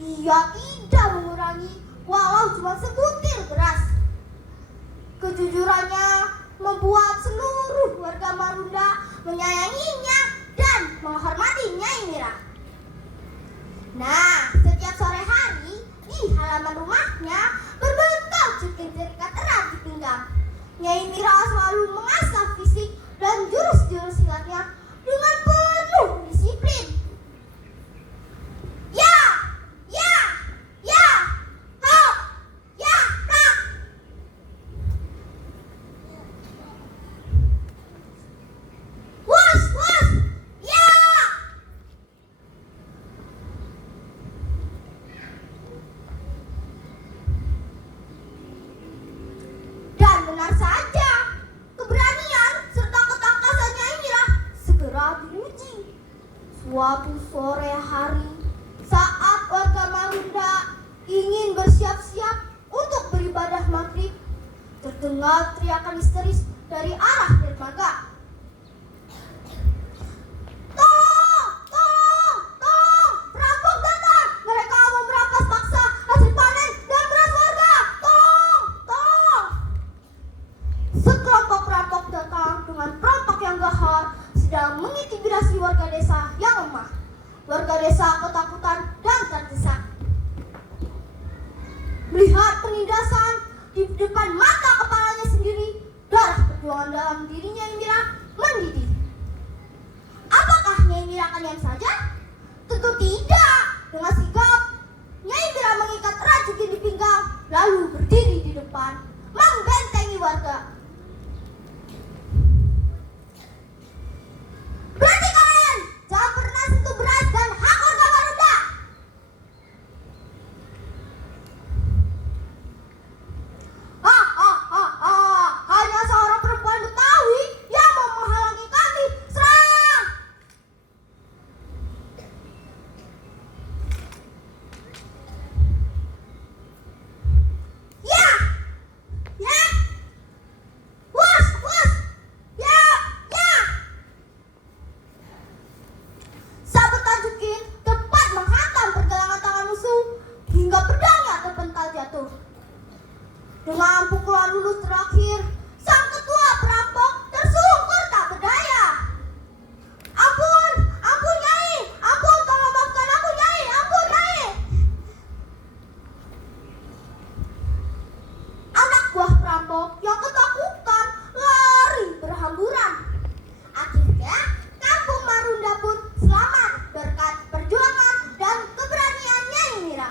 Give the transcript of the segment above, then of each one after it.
Ia tidak mengurangi walau cuma sebutir beras. Kejujurannya membuat seluruh warga Marunda menyayanginya dan menghormati Nyai Mira. Nah, setiap sore hari di halaman rumahnya berbekal cukin terikat erat di pinggang, Nyai Mira selalu mengasah fisik dan jurus-jurus silatnya dengan penuh disiplin. Ya, ya, ya, hop, ya, hop. Wus, wus, ya. Dan benar saja, keberanian serta ketangkasan Nyai Mira segera diuji. Suatu sore hari, saat warga Marunda ingin bersiap-siap untuk beribadah maghrib, terdengar teriakan histeris dari arah dermaga. Tolong, tolong, tolong, perampok datang. Mereka mau merampas paksa hasil panen dan beras warga. Tolong, tolong. Sekelompok perampok datang dengan perampok yang gahar sedang mengintimidasi warga desa yang lemah. Warga desa ketakutan dan terdesak. Melihat penindasan di depan mata kepalanya sendiri, darah perjuangan dalam dirinya Nyai Mira mendidih. Apakah Nyai Mira akan diam saja? Tentu tidak. Dengan sigap, Nyai Mira mengikat erat cukin di pinggang, lalu berdiri di depan, membentengi warga. Berarti kalian jangan pernah sentuh beras dan hak warga Marunda. Hanya seorang perempuan Betawi yang mau menghalangi kami. Serang! Ya! Ya! Wus! Wus! Ya! Ya! Sabetan cukin tepat menghantam pergelangan tangan musuh hingga pedangnya terpental jatuh. Dengan pukulan lulus terakhir, sang ketua perampok tersungkur tak berdaya. Ampun, ampun Nyai, ampun, tolong maafkan aku Nyai, ampun Nyai. Anak buah perampok yang ketakutan lari berhamburan. Akhirnya, kampung Marunda pun selamat berkat perjuangan dan keberanian Nyai Mira.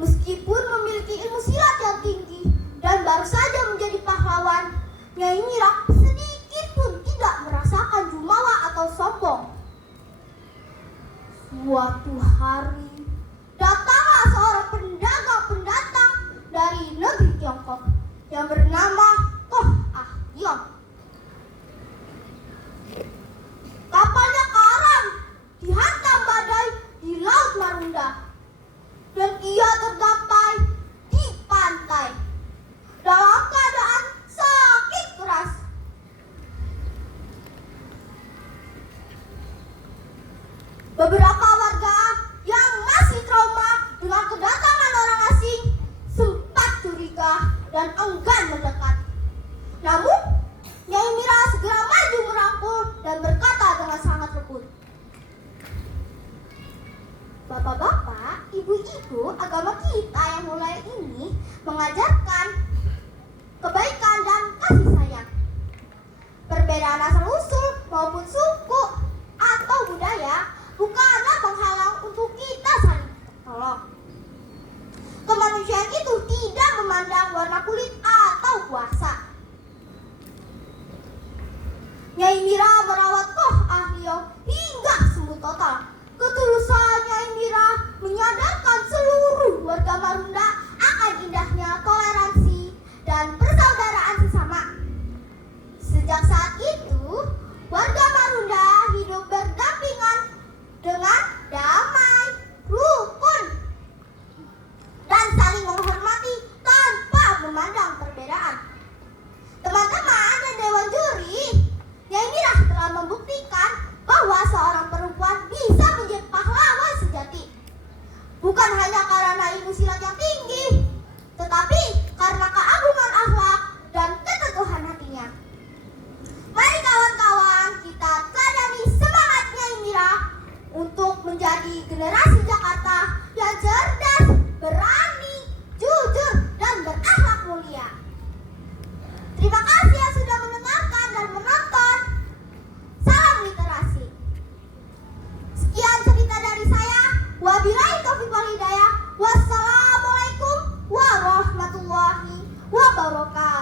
Meskipun memiliki ilmu silat yang tinggi dan baru saja menjadi pahlawan, Nyai Mira sedikit pun tidak merasakan jumawa atau sombong. Suatu hari, datanglah seorang pedagang pendatang dari negeri Tiongkok yang bernama Toh Ah Yong. Kapalnya karam dihantam badai di Laut Marunda, dan ia terdampar di pantai dalam keadaan sakit keras. Beberapa warga yang masih trauma dengan kedatangan orang asing sempat curiga dan enggan mendekat. Namun, Nyai Mira segera maju merangkul dan berkata dengan sangat lembut, "Bapak-bapak, ibu-ibu, agama kita yang mulai ini mengajarkan kebaikan dan kasih sayang. Perbedaan asal-usul maupun suku atau budaya bukanlah penghalang untuk kita saling tolong. Kemanusiaan itu tidak memandang warna kulit atau kuasa." Nyai Mira merawat Toh Ah Yong hingga sembuh total. Ketulusan Nyai Mira menyadarkan seluruh warga Marunda akan indahnya toleransi dan persaudaraan sesama. Sejak saat itu, warga Marunda hidup berdampingan dengan damai, rukun, dan saling menghormati tanpa memandang perbedaan. Teman-teman dan Dewan Juri, Nyai Mira telah membuktikan bahwa seorang perempuan bisa menjadi pahlawan sejati. bukan hanya karena ilmu silat yang tinggi, tetapi karena keagungan akhlak dan keteguhan hatinya. Mari kawan-kawan, kita teladani semangatnya Indira untuk menjadi generasi Jakarta yang cerdas, berani, jujur, dan berakhlak mulia. Terima kasih yang sudah mendengarkan dan menonton. Salam literasi. Sekian cerita dari saya. Wabillahi taufiq wal hidayah. Wassalamualaikum warahmatullahi wabarakatuh.